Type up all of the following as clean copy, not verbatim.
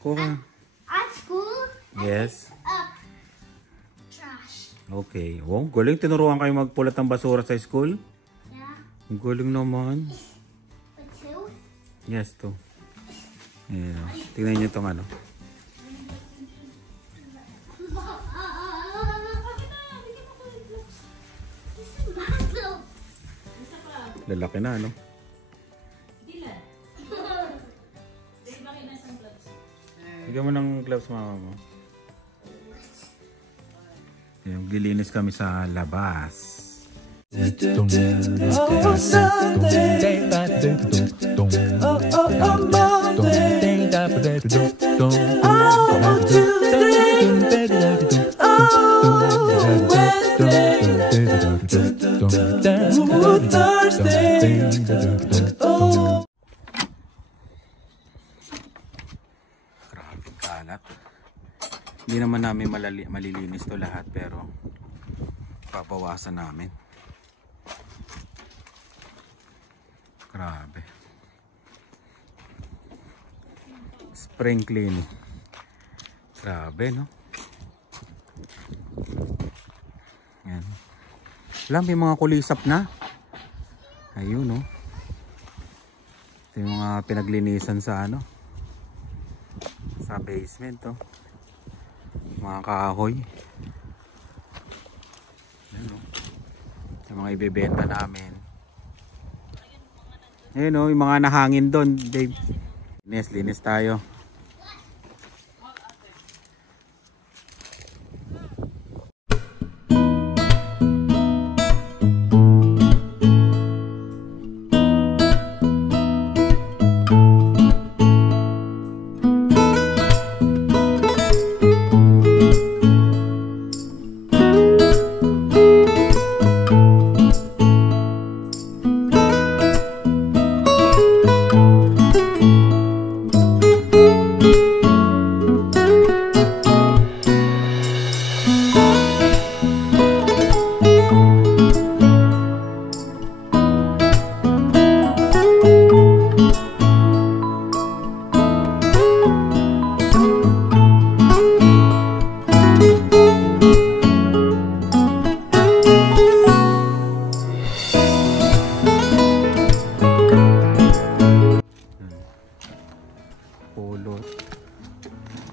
Kuha. At school? Yes. Trash. Okay. Oh, galing. Tinuruan kayo magpulat ng basura sa school? Yeah. Ang galing naman. But two? Yes, to. Ayan, oh. Tingnan nyo itong ano. Lalaki na, ano? Bigyan mo ng gloves, mama mo. Ayan, glilinis kami sa labas. Oh, Sunday. Oh, Monday. Oh, Tuesday. Oh, Wednesday. Oh, Thursday. Oh. Grabe kalat. Hindi naman namin malilinis to lahat, pero papawasan namin. Grabe. Spring cleaning. Grabe, no? Yan. Alam, may mga kulisap na. Ayun, no? Ito yung mga pinaglinisan sa ano, sa basement, to. Mga kahoy. Yan, no? Yung mga ibebenta namin. Ayun, no? Yung mga nahangin doon, Dave. Linis tayo.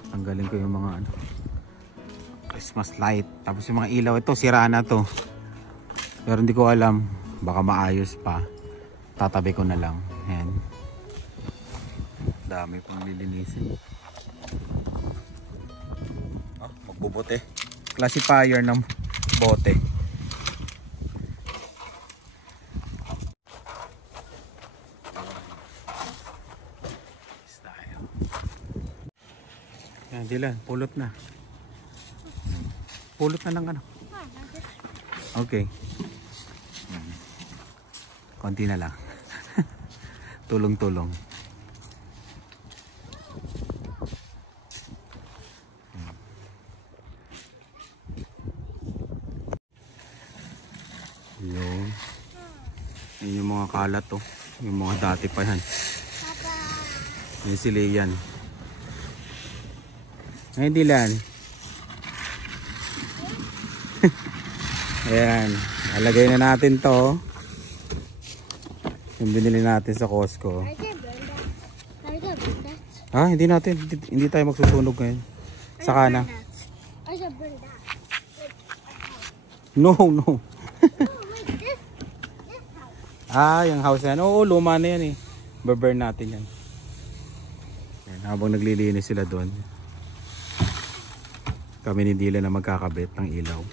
Tanggalin ko yung mga ano, Christmas light. Tapos yung mga ilaw, ito sira na to, pero hindi ko alam, baka maayos pa. Tatabi ko na lang. Ayan, dami pang lilinisin. Magbubote, classifier ng bote. Yan, Dylan, pulot na. Pulot na ng ano. Okay. Konti na lang. Tulong-tulong. Yun. Yan yung mga kalat, oh. Yung mga dati pa yan. Yan si Leyan. Ay, Dylan. Ayan. Alagay na natin to. Yung binili natin sa Costco. Ah, hindi natin. Hindi tayo magsusunog ngayon. Saka na. No, no. Ah, yung house yan. Oo, luma na yan eh. Burn natin yan. Ayan, habang naglilinis sila doon, kami ni Dylan na magkakabit ng ilaw.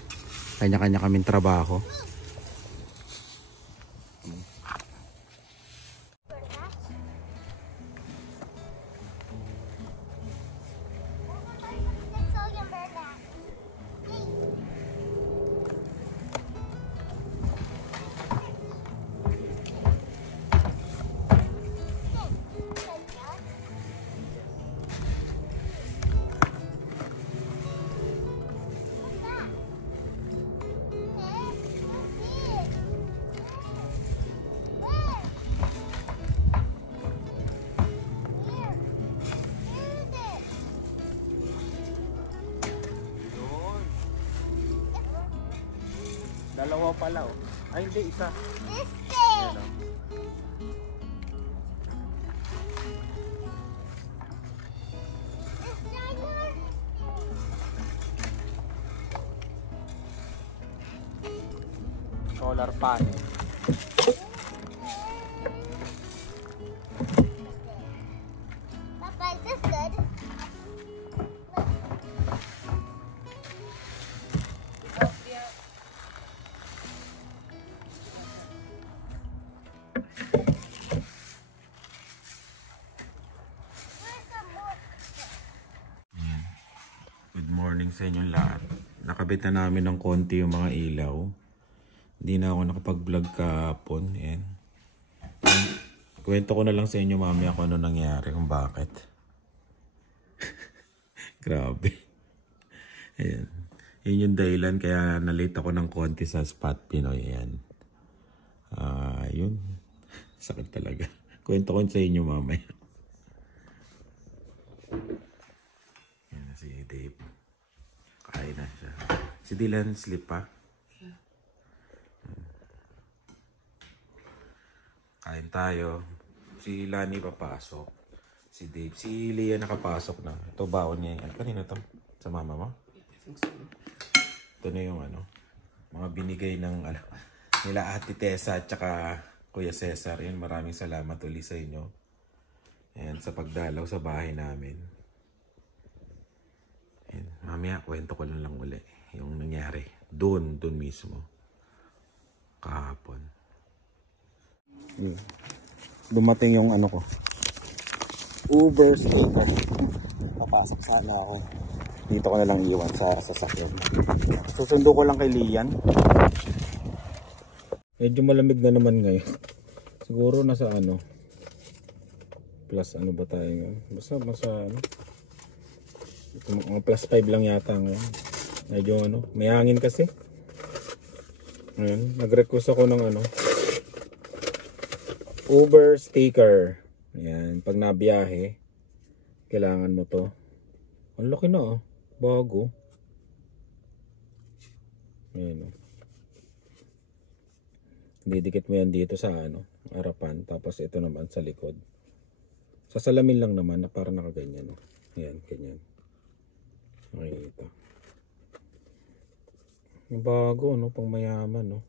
Kanya-kanya kaming trabaho. Dalawa pala oh. Ay hindi, isa. This thing. Ayan, oh. This tiger. Solar panel. Papa, is this good? Where's the more? Good morning sa inyong lahat. Nakabit na namin ng konti yung mga ilaw. Hindi na ako nakapag-vlog kahapon. Ayan. Kwento ko na lang sa inyo mamaya kung ano nangyari, kung bakit. Grabe. Ayan. Yun yung dahilan kaya nalate ako ng konti sa Spot Pinoy. Ayan. Yun. Sakit talaga. Kwento ko sa inyo mamaya. Ayan na si Dave. Kain na siya. Si Dylan sleep pa. Kain tayo. Si Lani papasok. Si Dave. Si Leah nakapasok na. Ito baon niya. Ano kanina to? Sa mama mo? Ito na yung ano. Mga binigay ng ano, nila Ate Tessa at saka Kuya Cesar. Yan, maraming salamat ulit sa inyo. Ayan, sa pagdalaw sa bahay namin. Ayan, mamaya kwento ko lang uli yung nangyari. Doon mismo. Kahapon. Dumating yung ano ko. Uber sticker. Papasok sana ako. Dito ko na lang iwan sa sasakyan. Susundo ko lang kay Lian. Medyo malamig na naman ngayon. Siguro nasa ano. Plus ano ba tayo ngayon? Basta ano. Mga plus 5 lang yata ngayon. Medyo ano. May hangin kasi. Ayan. Nag-request ako ng ano. Uber sticker. Ayan, pag nabiyahe, kailangan mo to. Ang laki na oh. Bago. Ayan oh. Didikit mo yan dito sa ano, harapan. Tapos ito naman sa likod. Sa salamin lang naman na para nakaganyan oh. Ayan, ganyan. Makikita. Yung bago no, pang mayaman no.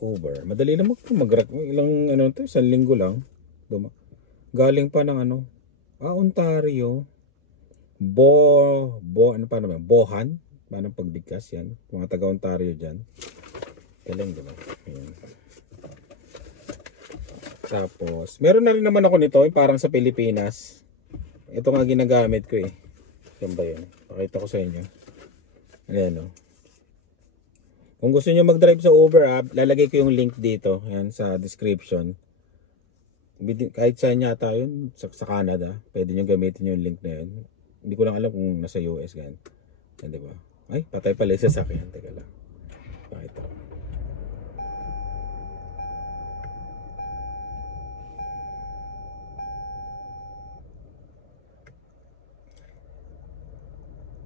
Uber. Madali lang ilang ano to, 1 linggo lang. Galing pa ng ano? Ontario. Ano pa naman? Bohan. Paano pagbigkas yan? Mga taga Ontario diyan. Galing diba? Ayan. Tapos, meron na rin naman ako nito, parang sa Pilipinas. Ito nga ginagamit ko eh. Yan ba yun? Pakita ko sa inyo. Ayan o. Kung gusto niyo mag-drive sa Uber app, lalagay ko yung link dito, yan sa description. Kahit saan yata yun, sa Canada, pwede niyo gamitin yung link na yun. Hindi ko lang alam kung nasa US gan. Yan, diba? Ay, patay pala yung sasakyan. Teka lang. Pakita ko.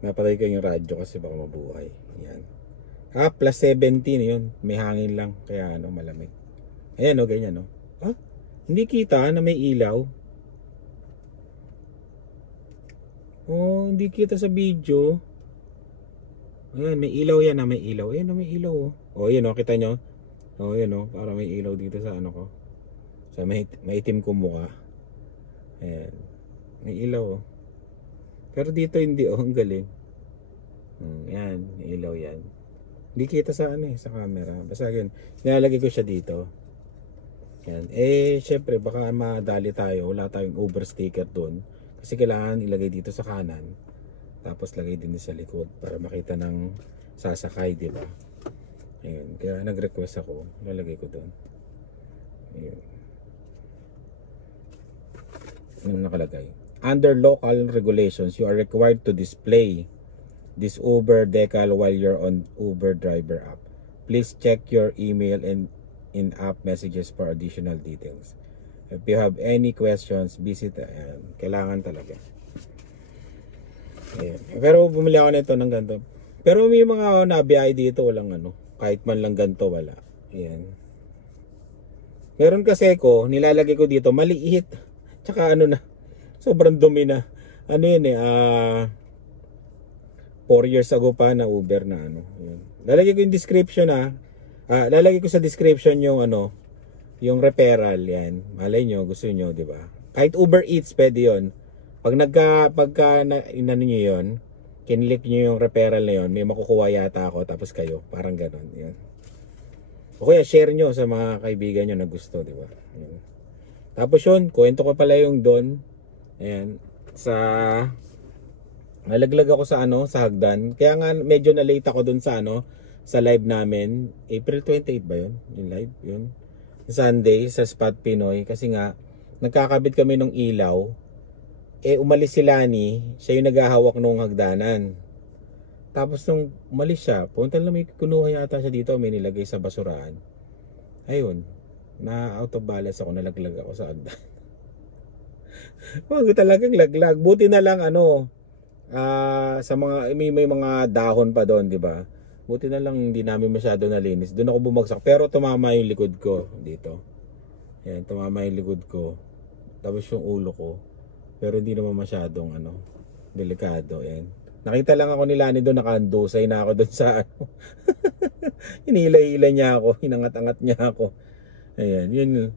Napatay ko yung radyo kasi baka mabuhay. Yan. Plus 17 yun. May hangin lang. Kaya ano, malamig. Ayan o, ganyan o. Hindi kita na may ilaw. Hindi kita sa video. Ayan, may ilaw yan na may ilaw. Ayan o, may ilaw o. Ayan o, kita nyo. Ayan o, para may ilaw dito sa ano ko. Sa maitim ko mukha. Ayan. May ilaw o. Pero dito hindi o, ang galing. Ayan, may ilaw yan. Hindi kita sa ano sa camera. Basta yun, nilalagay ko siya dito. Yan. Syempre baka madali tayo. Wala tayong Uber sticker doon. Kasi kailangan ilagay dito sa kanan. Tapos lagay din sa likod para makita ng sasakay, di ba? Ayun. Kaya nag-request ako. Lalagay ko doon. Ayun. Ano nakalagay? Under local regulations, you are required to display this Uber decal while you're on Uber driver app. Please check your email and in-app messages for additional details. If you have any questions, visit. Kailangan talaga. Ayan. Pero bumili ako nito ng ganito. Pero may mga nabiyahe dito, walang ano, kahit man lang ganito, wala. Ayan. Meron kasi ko, nilalagay ko dito, maliit. Tsaka ano na, sobrang dumi na. Ano yun 4 years ago pa na Uber na ano. Ayan. Lalagay ko yung description lalagay ko sa description yung ano, yung referral yan. Malay nyo, gusto nyo, di ba? Kahit Uber Eats, pwede yun. Pagka inano nyo yun, kinlik nyo yung referral na yun, may makukuha yata ako, tapos kayo. Parang ganon. Yan. O kaya share nyo sa mga kaibigan nyo na gusto, di ba? Yan. Tapos yun, kwento ko pala yung doon. Ayan. Nalaglag ako sa sa hagdan. Kaya nga medyo na late ako doon sa live namin. April 28 ba yun? Yung live, yun. Sunday sa Spot Pinoy. Kasi nga, nagkakabit kami ng ilaw. Umalis si Lani. Siya yung naghahawak ng hagdanan. Tapos nung umalis siya, punta lang may kunuha yata siya dito. May nilagay sa basurahan. Ayun. Na out of balance ako. Nalaglag ako sa hagdan. Wag talagang laglag. Buti na lang sa mga may mga dahon pa doon, di ba? Buti na lang hindi namin masyado nalinis. Doon ako bumagsak pero tumama yung likod ko dito. Ayan, tumama yung likod ko. Tapos yung ulo ko. Pero hindi naman masyadong delikado. Ayan. Nakita lang ako ni Lani doon, nakandusay na ako doon sa hinila-hila niya ako, hinangat-angat niya ako. Ayan, yun,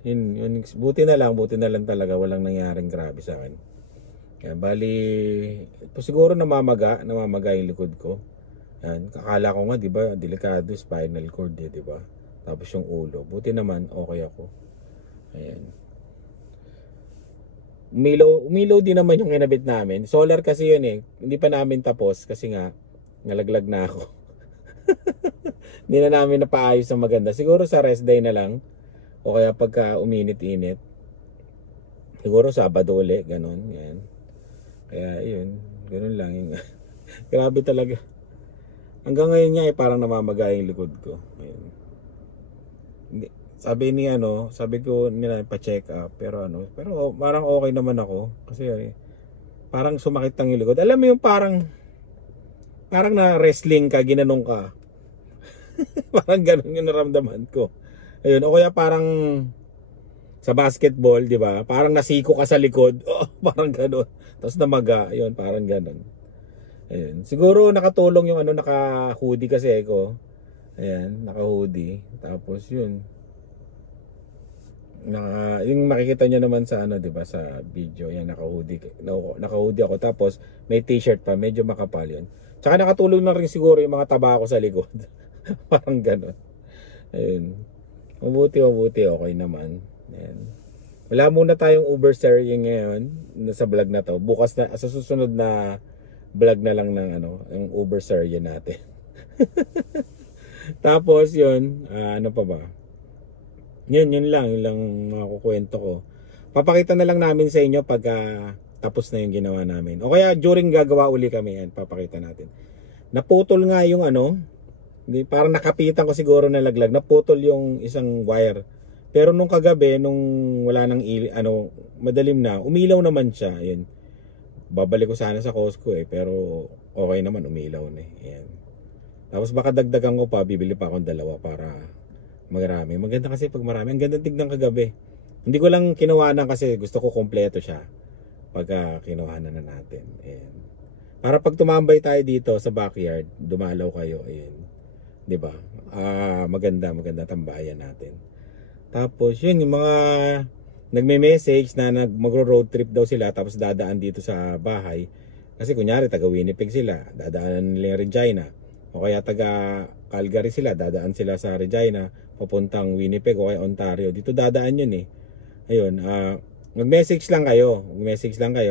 buti na lang talaga walang nangyaring grabe sa akin. Kaya bali, siguro namamaga yung likod ko. Yan, kakala ko nga, 'di ba, delikado spinal cord, 'di ba? Tapos yung ulo. Buti naman okay ako. Ayan. Umilaw din naman yung kinabit namin. Solar kasi yun Hindi pa namin tapos kasi nga nalaglag na ako. Hindi na namin napaayos ng maganda. Siguro sa rest day na lang. O kaya pagka uminit-init. Siguro Sabado ulit, ganun. Yan. Kaya yun, ganun lang yung grabe talaga. Hanggang ngayon nga parang namamaga yung likod ko. Ayun. Sabi ko nila pa-check up pero parang okay naman ako kasi parang sumakit lang yung likod. Alam mo yung parang na wrestling ka, ginanong ka. Parang ganun yung naramdaman ko. Ayun, o kaya parang sa basketball, 'di ba? Parang nasiko ka sa likod. Oh, parang gano'n. Tapos namaga, 'yun, parang gano'n. Ayun. Siguro nakatulong yung naka-hoodie kasi ako. Ayan, naka-hoodie. Tapos 'yun. Yung makikita niyo naman sa 'di ba, sa video, yan naka-hoodie. Naka-hoodie ako tapos may t-shirt pa, medyo makapal 'yun. Tsaka nakatulong na rin siguro yung mga taba ko sa likod. Parang gano'n. Ayun. Mabuti okay naman. Ayan. Wala muna tayong Uber sharing ngayon sa vlog na to. Bukas na sa susunod na vlog na lang ng yung Uber sharing natin. Tapos yun, ano pa ba? Yun lang mga kukwento ko. Papakita na lang namin sa inyo pag tapos na yung ginawa namin. O kaya during gagawa uli kami yan, papakita natin. Naputol nga yung parang nakapitan ko siguro na laglag. Naputol yung isang wire. Pero nung kagabi, nung wala nang madalim na, umilaw naman siya. Ayun. Babalik ko sana sa Costco pero okay naman, umilaw na Ayan. Tapos baka dagdagan ko pa, bibili pa akong dalawa para marami. Maganda kasi pag marami. Ang ganda tignan kagabi. Hindi ko lang kinuhanan kasi gusto ko kompleto siya. Pagka kinuhanan na natin. Ayan. Para pag tumambay tayo dito sa backyard, dumalaw kayo. Ayan. 'Di ba? Maganda tambayan natin. Tapos yun, yung mga nagme-message na magro-road trip daw sila tapos dadaan dito sa bahay. Kasi kunyari taga Winnipeg sila, dadaanan nila Regina. O kaya taga Calgary sila, dadaan sila sa Regina, papuntang Winnipeg o kaya Ontario. Dito dadaan yun Ayun, mag-message lang kayo.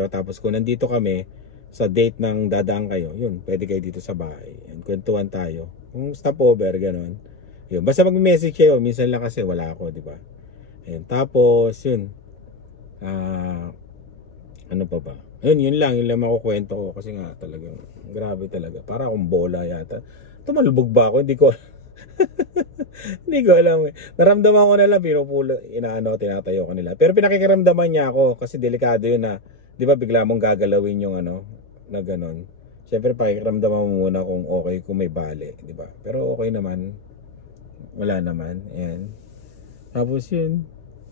Tapos kung nandito kami sa date ng dadaan kayo, yun, pwede kayo dito sa bahay. And kwentuhan tayo. Kung stopover, ganun. Yun, basta mag-message kayo, minsan lang kasi wala ako, di ba? Ayun, tapos yun. Ano pa ba? Yun lang makukwento ko kasi nga talagang grabe talaga. Para akong bola yata. Tumalbog ba ako? Hindi ko hindi ko alam Naramdaman ko na lang tinatayo ko nila. Pero pinakikiramdaman niya ako kasi delikado yun di ba bigla mong gagalawin yung na ganon. Siyempre pakiramdaman mo muna kung okay, kung may bali, di ba? Pero okay naman. Wala naman. Ayan. Tapos yun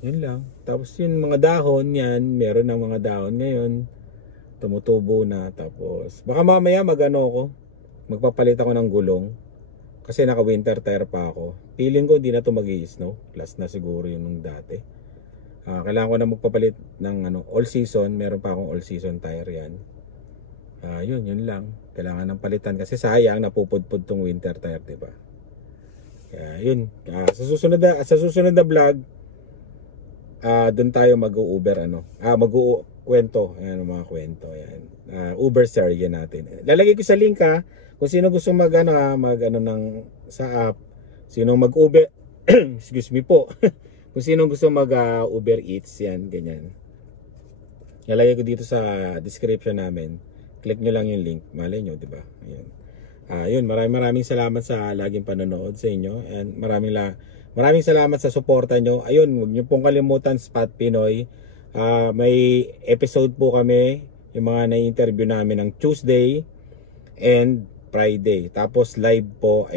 lang. Tapos yun mga dahon yan, meron ng mga dahon ngayon. Tumutubo na. Tapos baka mamaya magpapalit ako ng gulong. Kasi naka winter tire pa ako. Feeling ko di na to mag-i-snow. Last na siguro yun nung dati. Kailangan ko na magpapalit ng all season. Meron pa akong all season tire yan. Yun lang. Kailangan ng palitan kasi sayang napupudpud tong winter tire, diba? Kaya yun. Sa susunod na vlog, doon tayo mag-u-Uber mag-u-kwento. Ayan mga kwento. Ayan. Uber serye natin. Lalagay ko sa link kung sino gusto sa app. Sino mag-Uber excuse me po. Kung sino gusto mag-Uber Eats, yan, ganyan. Lalagay ko dito sa description namin. Click nyo lang yung link. Malay nyo, di ba? Ayun. Yun, maraming salamat sa laging panonood sa inyo. And maraming salamat sa suporta nyo. Ayun, huwag nyo pong kalimutan Spot Pinoy. May episode po kami, yung mga na-interview namin ng Tuesday and Friday. Tapos live po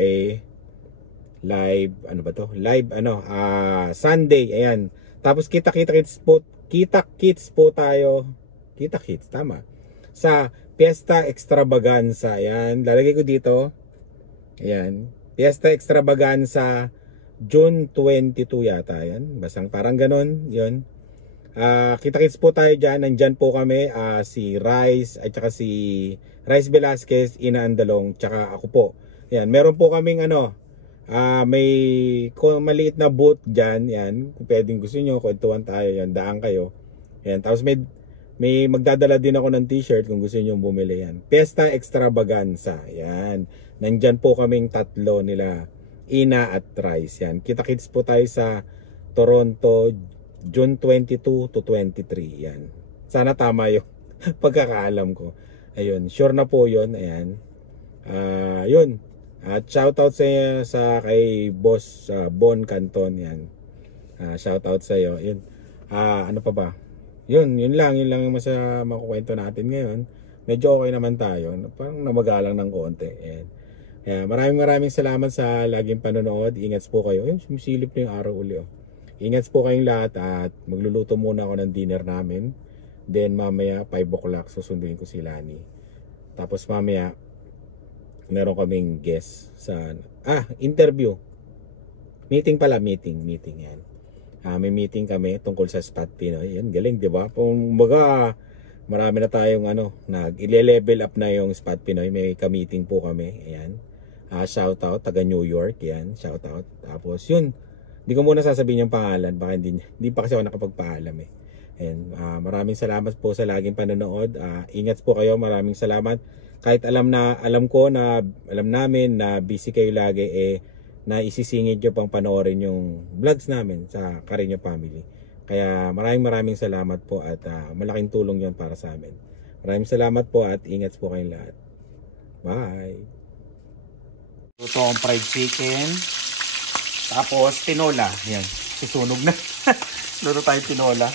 Sunday. Ayan. Tapos kita-kits po tayo. Kita-kits, tama. Sa Fiesta Extravaganza. Ayan. Lalagay ko dito. Ayan. Fiesta Extravaganza June 22 yata. Ayan. Basang parang ganon. Yun. Kita-kits po tayo dyan. Nandyan po kami. Si Rice at saka si Rice Velasquez, Ina Andalong, tsaka ako po. Ayan. Meron po kaming may maliit na booth dyan. Yan. Kung pwedeng gusto nyo, kwentuhan tayo. Yan. Daan kayo. Yan. Tapos may magdadala din ako ng t-shirt kung gusto nyo bumili yan. Fiesta Extravaganza. Yan. Nandyan po kaming tatlo nila. Ina at Rice. Yan. Kita-kits po tayo sa Toronto June 22 to 23. Yan. Sana tama yung pagkakaalam ko. Ayun. Sure na po yun. Ayan. Yun. At shoutout sa kay Boss Bon Canton. Yan. Shoutout sa iyo. Yun. Ano pa ba? Yun lang yung makukwento natin ngayon. Medyo okay naman tayo. Parang namagalang ng konti. Ayan. Maraming salamat sa laging panonood. Ingat po kayo. Ayun, sumisilip na yung araw uli. Ingat po kayong lahat at magluluto muna ako ng dinner namin. Then mamaya 5 o'clock susunduin ko si Lani. Tapos mamaya meron kaming guest sa interview. Meeting yan. May meeting kami tungkol sa Spot Pinoy. Yan, galing, di ba? Kumbaga, marami na tayong nag-level up na yung Spot Pinoy. May ka-meeting po kami. Ayan. Shout out, taga New York. Yan, shout out. Tapos yun, hindi ko muna sasabihin yung pangalan. Baka hindi pa kasi ako nakapagpaalam eh. Ayan, maraming salamat po sa laging panonood. Ingat po kayo, maraming salamat. Kahit alam namin na busy kayo lagi na isisingit nyo pang panoorin yung vlogs namin sa Carino Family. Kaya maraming salamat po at malaking tulong yon para sa amin. Maraming salamat po at ingat po kayong lahat. Bye! Luto akong fried chicken. Tapos tinola. Yan. Susunog na. Luto tayo tinola.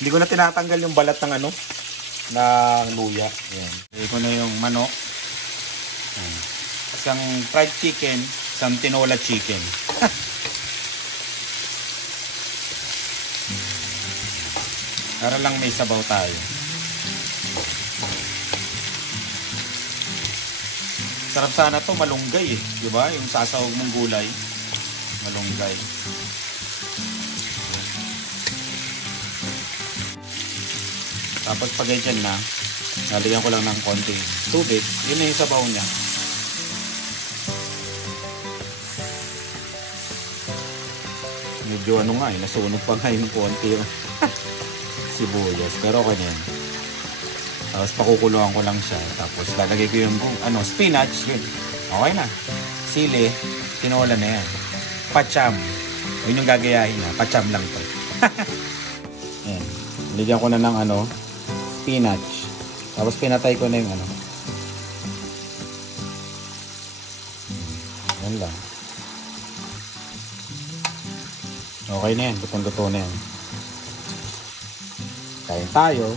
Hindi ko na tinatanggal yung balat ng ng luya. Yan. Lagay ko na yung manok. Yan. Isang fried chicken. Isang tinola chicken. Para lang may sabaw tayo. Sarap sana to malunggay eh. Diba? Yung sasawag mong gulay. Malunggay. Tapos pag ganyan na, nalagyan ko lang ng konti tubig. Yun na yung sabaw niya. Medyo nasunog pa nga yung konti yung sibuyas. Pero okay yan. Tapos pakukuluan ko lang siya. Tapos lalagay ko yung spinach. Yun. Okay na. Sili. Tinola na yan. Pacham. Yun yung gagayahin na. Pacham lang to. Yan. Nilagyan ko na ng spinach. Tapos pinatay ko na yung yan lang. Okay na yan. Lutong-luto na yan. Kain tayo.